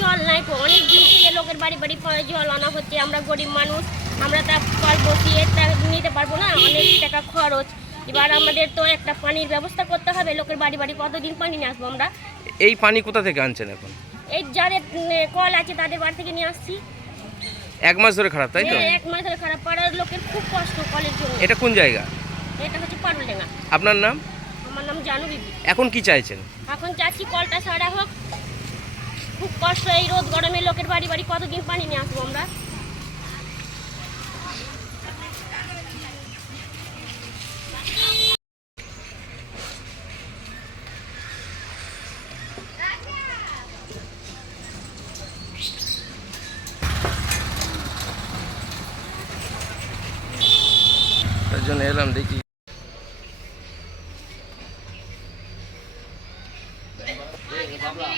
জল নাই তো অনেক দিন থেকে লোকের বাড়ি বাড়ি জল আনা হচ্ছে আমরা গরিব মানুষ আমরা তা পারব কি এটা নিতে পারব না অনেক টাকা খরচ। এবার আমাদের তো একটা পানির ব্যবস্থা করতে হবে লোকের বাড়ি বাড়ি কতদিন পানি নিয়ে আসব আমরা? এই পানি কোথা থেকে আনছেন এখন? এই যাদের কল আছে তাদের বাড়ি থেকে নিয়ে আসছি। এক মাস ধরে খারাপ তাই তো? হ্যাঁ, এক মাস ধরে খারাপ পাড়ার লোকের খুব কষ্ট কলের জন্য। এটা কোন জায়গা? এটা হচ্ছে পারুলেঙ্গা আপনার নাম? আমার নাম জানু বিবি। এখন কি চাইছেন? এখন চাচ্ছি কলটা সারা হোক কষ্ট, এই রোদ গরমে লোকের বাড়ি বাড়ি কতদিন পানি নিয়ে আসব আমরা? জন্য এলাম দেখি। বাবা